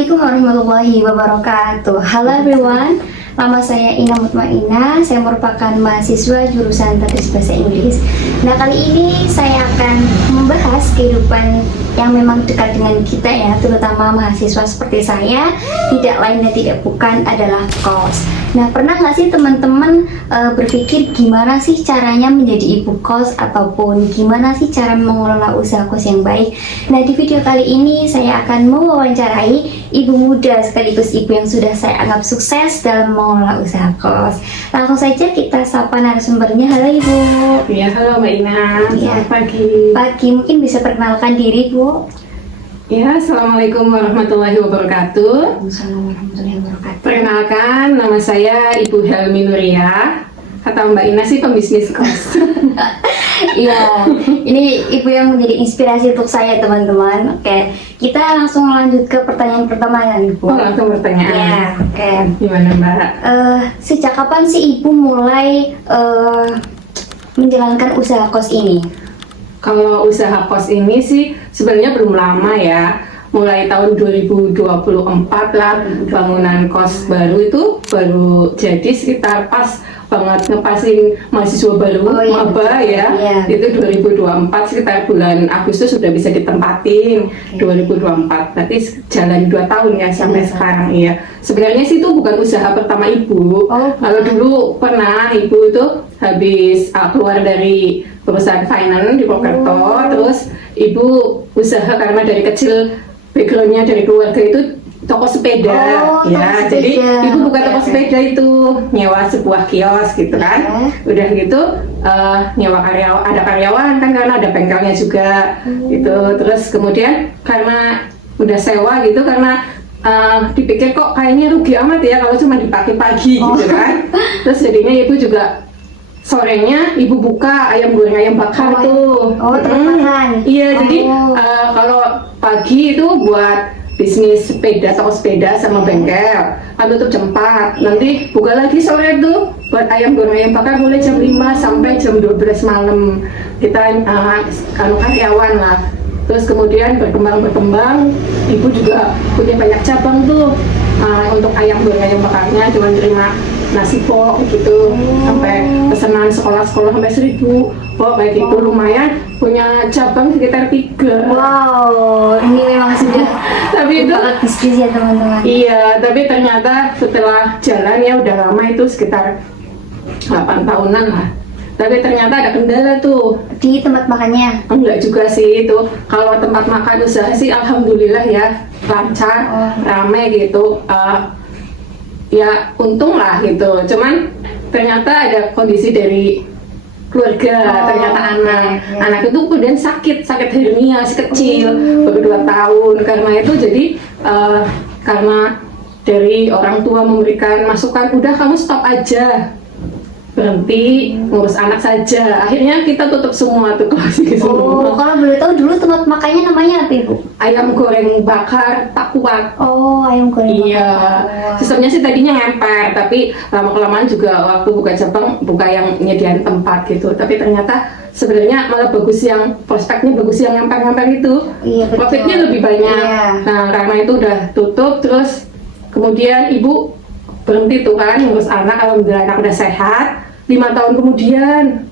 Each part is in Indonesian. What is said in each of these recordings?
Assalamualaikum warahmatullahi wabarakatuh. Halo everyone, nama saya Ina Mutmainah. Saya merupakan mahasiswa jurusan Tadris Bahasa Inggris. Nah, kali ini saya akan membahas kehidupan yang memang dekat dengan kita ya, terutama mahasiswa seperti saya. Tidak lain dan tidak bukan adalah kos. Nah, pernah nggak sih teman-teman berpikir gimana sih caranya menjadi ibu kos ataupun gimana sih cara mengelola usaha kos yang baik? Nah, di video kali ini saya akan mewawancarai ibu muda sekaligus ibu yang sudah saya anggap sukses dalam mengelola usaha kos. Langsung saja kita sapa narasumbernya. Halo Ibu. Ya, halo Mbak Ina. Ya. Selamat pagi. Pagi, mungkin bisa perkenalkan diri Bu. Ya, Assalamualaikum warahmatullahi wabarakatuh. Assalamualaikum warahmatullahi wabarakatuh. Perkenalkan, nama saya Ibu Helmi Nuria. Kata Mbak Ina sih pembisnis kos. Iya, ini ibu yang menjadi inspirasi untuk saya teman-teman. Oke, kita langsung lanjut ke pertanyaan pertama ya Ibu. Oh, langsung pertanyaan. Ya, oke. Gimana Mbak? Sejak kapan sih Ibu mulai menjalankan usaha kos ini? Kalau usaha kos ini sih sebenarnya belum lama ya. Mulai tahun 2024 lah bangunan kos baru itu baru jadi sekitar pas banget ngepasin mahasiswa baru maba ya. Itu 2024 sekitar bulan Agustus sudah bisa ditempatin. 2024 berarti jalan 2 tahun ya sampai sekarang ya. Sebenarnya sih itu bukan usaha pertama ibu. Kalau dulu pernah ibu itu habis keluar dari perusahaan finance di Purwokerto, terus ibu usaha karena dari kecil backgroundnya dari keluarga itu toko sepeda, ya. Jadi ibu buka toko sepeda itu nyewa sebuah kios gitu kan. Udah gitu nyewa karyawan, ada karyawan kan karena ada bengkelnya juga gitu. Terus kemudian karena udah sewa gitu karena dipikir kok kayaknya rugi amat ya kalau cuma dipakai pagi gitu kan. Terus jadinya ibu juga sorenya ibu buka ayam goreng ayam bakar tuh. Iya, jadi kalau pagi itu buat bisnis sepeda, toko sepeda sama bengkel kan tutup jam 4, nanti buka lagi sore tuh buat ayam goreng ayam bakar mulai jam 5 sampai jam 12 malam. Kita karyawan lah. Terus kemudian berkembang, ibu juga punya banyak cabang tuh. Untuk ayam goreng ayam bakarnya cuma terima nasi pok gitu, sampai pesanan sekolah-sekolah sampai 1000 pok kayak gitu. Lumayan punya cabang sekitar 3. Wow, ini memang sudah tapi itu bisnis ya teman-teman. Iya, tapi ternyata setelah jalan ya udah lama itu sekitar 8 tahunan lah. Tapi ternyata ada kendala tuh Di tempat makannya? Enggak juga sih itu. Kalau tempat makan usaha sih alhamdulillah ya lancar, rame gitu. Ya untung lah gitu. Cuman ternyata ada kondisi dari keluarga, ternyata anak itu kemudian sakit hernia si kecil baru 2 tahun. Karena itu jadi karena dari orang tua memberikan masukan, udah kamu stop aja, berhenti ngurus anak saja. Akhirnya kita tutup semua tuh closing semua. Kalau boleh tahu dulu tempat makannya namanya apa Ibu? Ayam goreng bakar tak kuat. Ayam goreng bakar. Iya. Sistemnya sih tadinya ngemper, tapi lama-kelamaan juga waktu buka cabang buka yang nyediain tempat gitu. Tapi ternyata sebenarnya malah bagus yang prospeknya bagus yang ngemper-ngemper itu. Iya, betul. Profitnya lebih banyak. Iya. Nah, karena itu udah tutup, terus kemudian ibu berhenti tuh kan ngurus anak. Alhamdulillah anak udah sehat. 5 tahun kemudian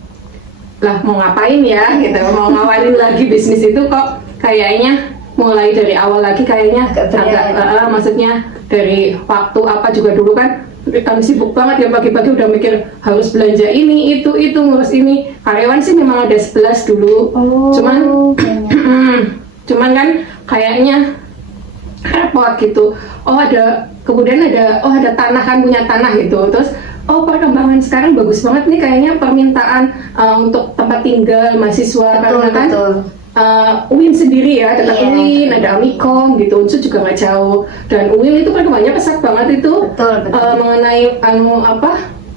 lah mau ngapain ya gitu, mau ngawalin lagi bisnis itu kok kayaknya mulai dari awal lagi kayaknya agak maksudnya dari waktu apa juga dulu kan kami sibuk banget ya, pagi-pagi udah mikir harus belanja ini itu ngurus ini. Karyawan sih memang ada 11 dulu. Cuman kan kayaknya repot gitu. Kemudian ada tanah kan, punya tanah gitu. Terus perkembangan sekarang bagus banget nih kayaknya permintaan untuk tempat tinggal mahasiswa. Karena kan UIN sendiri ya, dekat UIN, ada Amikom gitu, Unsur juga nggak jauh. Dan UIN itu perkembangannya pesat banget itu. Mengenai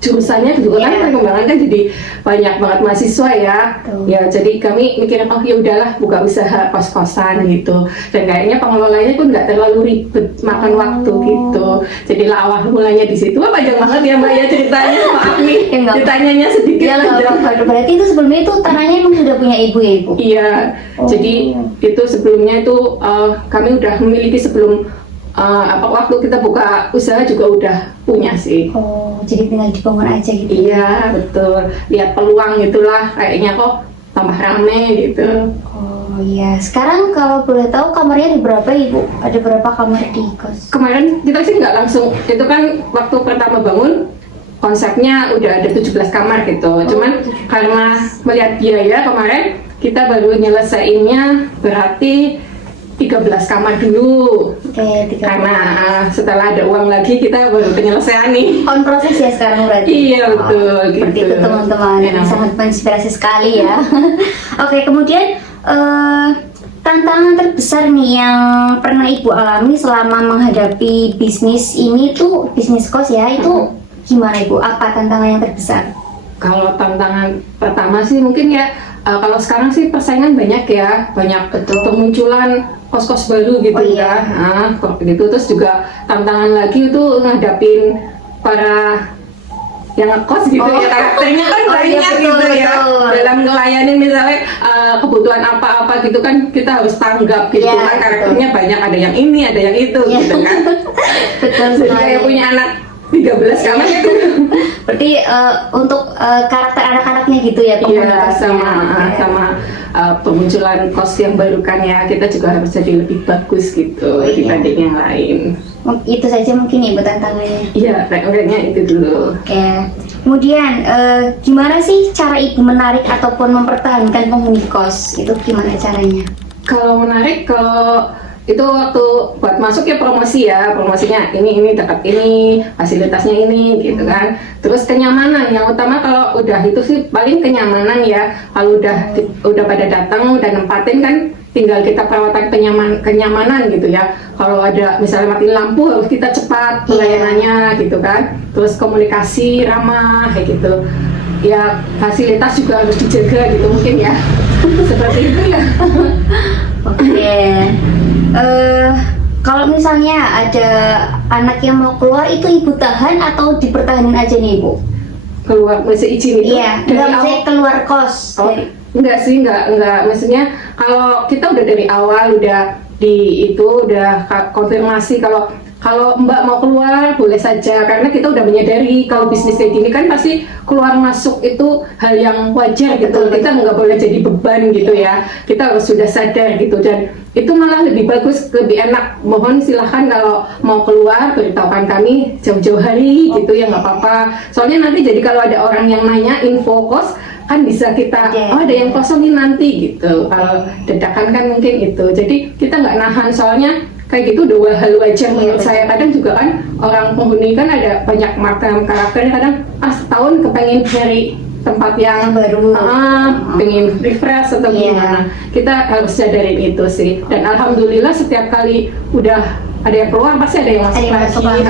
jurusannya juga kan perkembangan kan jadi banyak banget mahasiswa ya. Ya jadi kami mikirin ya udahlah buka usaha kos-kosan gitu. Dan kayaknya pengelolanya pun nggak terlalu ribet, makan waktu gitu. Jadi awal mulanya di situ. Panjang banget ya Mbak ya ceritanya, maaf nih. Ditanyanya sedikit aja. Berarti itu sebelumnya itu tanahnya emang sudah punya ibu ya Ibu? Iya. Jadi itu sebelumnya itu kami udah memiliki sebelum waktu kita buka usaha juga udah punya sih. Oh, jadi tinggal dibangun aja gitu. Iya betul, lihat peluang gitulah, kayaknya kok tambah rame gitu. Oh iya, sekarang kalau boleh tahu kamarnya di berapa Ibu? Ada berapa kamar di kos? Kemarin kita sih nggak langsung, itu kan waktu pertama bangun konsepnya udah ada 17 kamar gitu. Cuman 17. karena melihat biaya kemarin kita baru nyelesainnya berarti 13 kamar dulu. Oke, 13. Karena setelah ada uang lagi kita baru penyelesaian nih. On proses ya sekarang berarti? Iya betul Seperti gitu. itu teman-teman, Ya. sangat menginspirasi sekali ya. Oke, kemudian tantangan terbesar nih yang pernah Ibu alami selama menghadapi bisnis ini tuh, bisnis kos ya, itu gimana Ibu? Apa tantangan yang terbesar? Kalau tantangan pertama sih mungkin ya kalau sekarang sih persaingan banyak ya, banyak kemunculan kos-kos baru gitu Oh, iya. ya. Gitu. Terus juga tantangan lagi itu ngadapin para yang ngekos gitu Oh. ya, karakternya kan Oh, iya, banyak betul, gitu ya. betul. Dalam ngelayanin misalnya kebutuhan apa-apa gitu kan kita harus tanggap gitu Iya, kan, karakternya banyak, ada yang ini, ada yang itu Iya. gitu kan. Betul Jadi sekali. kayak punya anak 13 kamar gitu. Berarti untuk karakter anak-anaknya gitu ya Iya, komunitasnya. sama pemunculan kos yang baru kan ya, kita juga harus jadi lebih bagus gitu Oh, iya. dibanding yang lain. Itu saja mungkin Ibu tantangannya. Iya, kayaknya itu dulu. Oke. Kemudian gimana sih cara Ibu menarik ataupun mempertahankan penghuni kos? Itu gimana caranya? Kalau menarik, kalau itu waktu buat masuk ya promosi ya, promosinya ini dekat ini, fasilitasnya ini gitu kan. Terus kenyamanan, yang utama kalau udah itu sih paling kenyamanan ya. Kalau udah pada datang, udah nempatin kan, tinggal kita perawatan kenyamanan gitu ya. Kalau ada misalnya mati lampu harus kita cepat pelayanannya gitu kan. Terus komunikasi ramah kayak gitu. Ya fasilitas juga harus dijaga gitu mungkin ya. Seperti itu ya. Oke. Kalau misalnya ada anak yang mau keluar, itu Ibu tahan atau dipertahanin aja nih Ibu? Keluar masih izin itu Iya, dari enggak awal. maksudnya keluar kos. Oh, enggak sih, enggak. Maksudnya kalau kita udah dari awal udah udah konfirmasi kalau Mbak mau keluar boleh saja, karena kita udah menyadari kalau bisnis kayak gini kan pasti keluar masuk itu hal yang wajar gitu. Betul, Kita nggak boleh jadi beban gitu ya. Kita harus sudah sadar gitu, dan itu malah lebih bagus, lebih enak. Mohon silahkan kalau mau keluar beritahukan kami jauh-jauh hari gitu ya, nggak apa-apa. Soalnya nanti jadi kalau ada orang yang nanya info kos kan bisa kita oh ada yang kosongin nanti gitu. Kalau dadakan kan mungkin itu. Jadi kita nggak nahan, soalnya kayak gitu udah hal wajar menurut saya. Kadang juga kan orang penghuni kan ada banyak macam karakternya, kadang setahun kepengen nyari tempat yang baru, pengen refresh atau gimana. Kita harus sadarin itu sih, dan alhamdulillah setiap kali udah ada yang keluar pasti ada yang masuk lagi.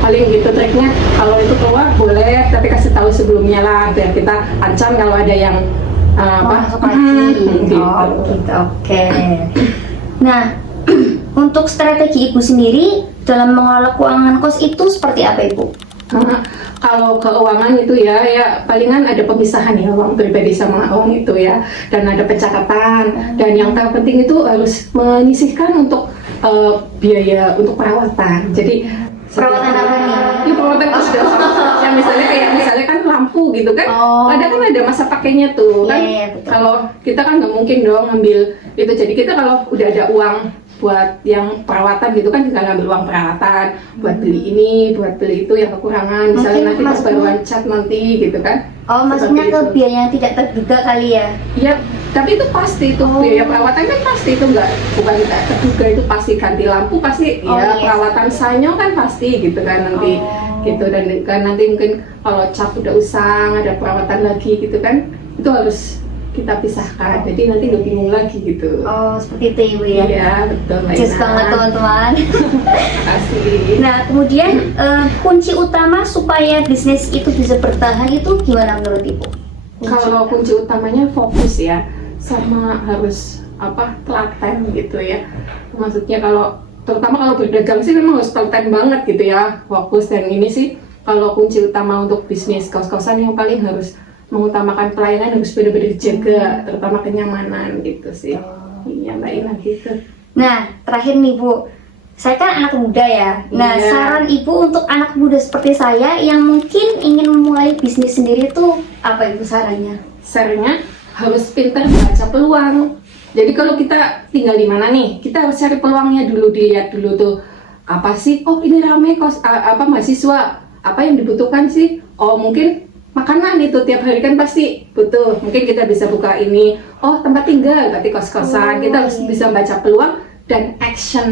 Paling gitu triknya, kalau itu keluar boleh tapi kasih tahu sebelumnya lah biar kita ancam kalau ada yang masuk lagi. gitu. Oh, gitu. Oke. Nah, untuk strategi Ibu sendiri dalam mengelola keuangan kos itu seperti apa Ibu? Kalau keuangan itu ya palingan ada pemisahan ya, uang pribadi sama uang itu ya, dan ada pencatatan, dan yang terpenting itu harus menyisihkan untuk biaya untuk perawatan. Jadi Perawatan apa nih? Ya perawatan kos ya, misalnya kan lampu gitu kan, kadang kan ada masa pakainya tuh kan. Betul. Kalau kita kan nggak mungkin dong ngambil itu, jadi kita kalau udah ada uang buat yang perawatan gitu kan tinggal ngambil uang perawatan buat beli ini, buat beli itu yang kekurangan, misalnya nanti pas baruan cat nanti gitu kan. Oh, maksudnya ke biaya yang tidak terduga kali ya? Iya, tapi itu pasti itu biaya perawatan kan pasti itu bukan tidak terduga, itu pasti ganti lampu pasti perawatan sanyo kan pasti gitu kan nanti gitu, dan kan nanti mungkin kalau cat udah usang ada perawatan lagi gitu kan, itu harus kita pisahkan, jadi nanti nggak bingung lagi gitu. Oh, seperti itu Ibu ya? Iya, betul. Just banget teman-teman. Makasih. Nah, kemudian kunci utama supaya bisnis itu bisa bertahan itu gimana menurut Ibu? Kalau kunci utamanya fokus ya, sama harus telaten gitu ya. Maksudnya terutama kalau berdagang sih memang harus telaten banget gitu ya, fokus. Dan ini sih kalau kunci utama untuk bisnis kos-kosan yang paling harus mengutamakan pelayanan, harus benar-benar dijaga, terutama kenyamanan gitu sih. Iya Mbak Ina gitu. Nah, terakhir nih Bu, saya kan anak muda ya. Nah, Iya. saran ibu untuk anak muda seperti saya yang mungkin ingin memulai bisnis sendiri tuh apa ibu sarannya? Sarannya harus pintar baca peluang. Jadi kalau kita tinggal di mana nih, kita harus cari peluangnya dulu, dilihat dulu tuh apa sih? Oh ini rame kos apa mahasiswa, apa yang dibutuhkan sih? Oh mungkin makanan itu tiap hari kan pasti butuh. Mungkin kita bisa buka ini. Oh tempat tinggal, berarti kos-kosan. Kita harus Iya. bisa baca peluang dan action.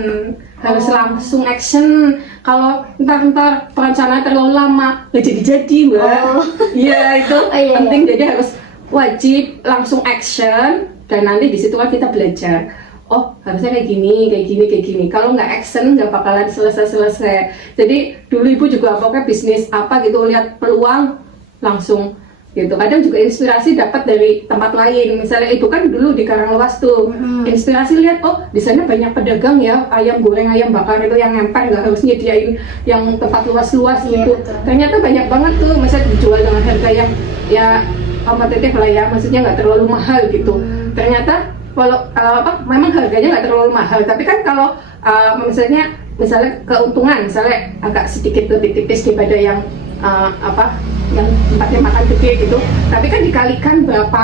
Harus langsung action. Kalau ntar perencanaan terlalu lama, nggak jadi-jadi mbak. Oh. Iya itu Oh, iya, penting. Jadi harus wajib langsung action dan nanti di situ kan kita belajar. Oh harusnya kayak gini. Kalau nggak action nggak bakalan selesai. Jadi dulu ibu juga pokoknya bisnis apa gitu lihat peluang langsung gitu. Kadang juga inspirasi dapat dari tempat lain. Misalnya ibu kan dulu di Karanglewas tuh inspirasi lihat oh di sana banyak pedagang ya ayam goreng ayam bakar itu yang ngemper nggak harus nyediain yang tempat luas-luas Iya, gitu. betul. Ternyata banyak banget tuh misalnya dijual dengan harga yang ya kompetitif lah ya, maksudnya nggak terlalu mahal gitu. Ternyata kalau memang harganya nggak terlalu mahal, tapi kan kalau misalnya keuntungan misalnya agak sedikit lebih tipis daripada yang yang tempatnya makan gede gitu, tapi kan dikalikan berapa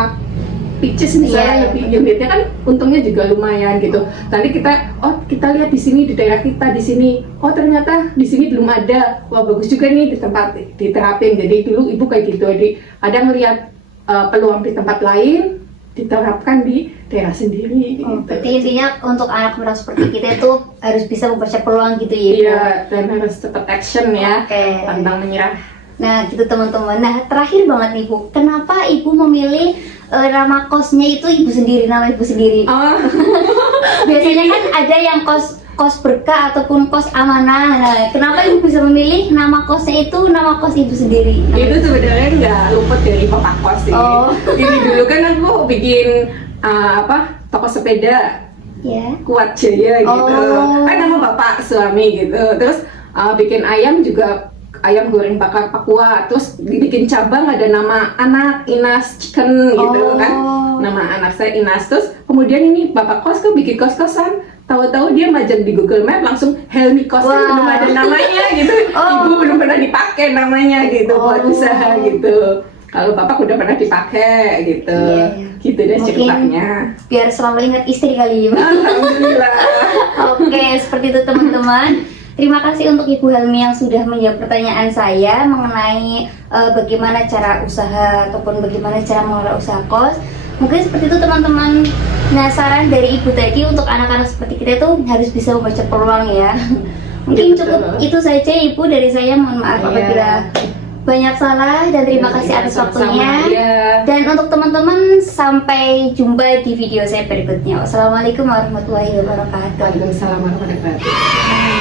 pieces misalnya Iya, lebih unitnya kan untungnya juga lumayan gitu. Tadi kita lihat di sini di daerah kita di sini, oh ternyata di sini belum ada, wah bagus juga nih di tempat diterapin. Jadi dulu ibu kayak gitu, jadi ada ngelihat peluang di tempat lain diterapkan di daerah sendiri. Oh, Gitu. berarti intinya untuk anak muda seperti kita itu harus bisa membaca peluang gitu ya. Ibu? Iya, dan harus tetap action ya, Oke. pantang menyerah. Nah gitu teman-teman. Nah terakhir banget nih Bu, kenapa ibu memilih nama kosnya itu ibu sendiri, nama ibu sendiri? Oh, Biasanya kan ada yang kos berkah ataupun kos amanah. Nah kenapa ibu bisa memilih nama kosnya itu nama kos ibu sendiri? itu sebenarnya nggak luput dari bapak kos sih. Oh. Ini dulu kan aku bikin toko sepeda Ya. Kuat Jaya gitu. Oh. Kan nama bapak suami gitu. Terus bikin ayam juga ayam goreng bakar Papua. Terus dibikin cabang ada nama anak Inas Chicken gitu Oh. kan. Nama anak saya Inas. Terus kemudian ini bapak kos kan bikin kos-kosan. Tahu-tahu dia majang di Google Map langsung Helmi Kos Wah. belum ada namanya gitu. Oh. Ibu belum pernah dipakai namanya gitu buat Oh. usaha gitu. Kalau bapak udah pernah dipakai gitu. Iya. Gitu deh Mungkin ceritanya. biar selalu ingat istri kali ya. Alhamdulillah. Oke, seperti itu teman-teman. Terima kasih untuk Ibu Helmi yang sudah menjawab pertanyaan saya mengenai bagaimana cara usaha ataupun bagaimana cara mengelola usaha kos. Mungkin seperti itu teman-teman. Nah, saran dari Ibu tadi untuk anak-anak seperti kita itu harus bisa membaca peluang ya. Mungkin Iya, cukup betul. itu saja Ibu dari saya. Mohon maaf Iya. apabila banyak salah dan terima Iya, kasih atas sama-sama, waktunya. iya. Dan untuk teman-teman sampai jumpa di video saya berikutnya. Wassalamualaikum warahmatullahi wabarakatuh. Waalaikumsalam warahmatullahi wabarakatuh.